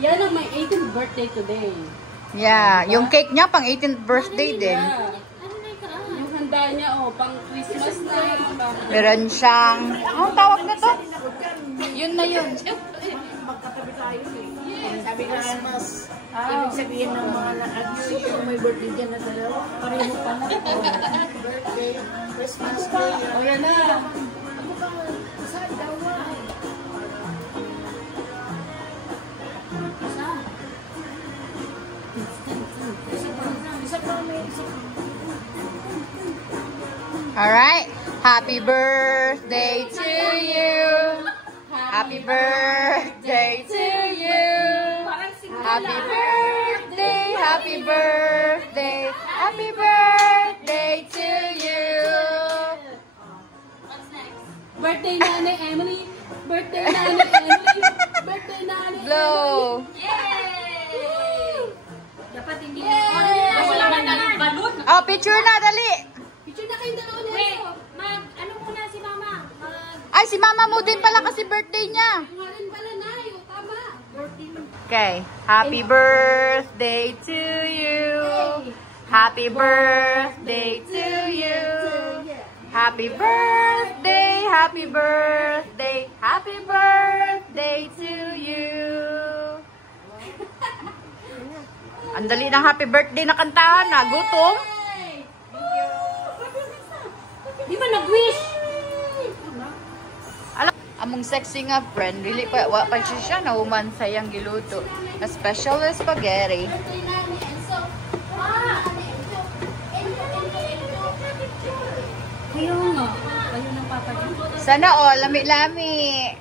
Yan ang my 18th birthday today. Yeah, yung cake niya pang 18th birthday din. Yung handa niya, pang Christmas na. Meron siyang, anong tawag na to? Yun na yun. Magkatabi tayo eh. Sabi nga, ibig sabihin ng mga may birthday dyan na dalawa, pareho pa na. Birthday, Christmas Day. O yan na. Ano ba? Saan daw ba? Isa pa, may isa pa. Alright. Happy birthday to you. Happy birthday to you. Happy birthday, happy birthday, happy birthday to you. What's next? Birthday Nanay Emily. Birthday Nanay Emily. Birthday Nanay Emily. Blow. Yay! Dapat hindi Wala man tayong balon. Oh, picture na, dali. Picture na kayong dalawa na ito. ano muna si Mama? Ay, si mama mo din pala kasi birthday niya. Nga rin pala na yun. Tama. Birthday mo. Okay. Happy birthday to you. Happy birthday to you. Happy birthday, happy birthday, happy birthday to you. Ang dali ng happy birthday na kantahan na. Gutom. Di ba nag-wish? Alam, among sexy nga friend, dili pa siya na uman sayang giluto. Na special spaghetti. Birthday Nanay. And so, Kayo nga. Kayo ng papa niyo. Sana all, lami-lami.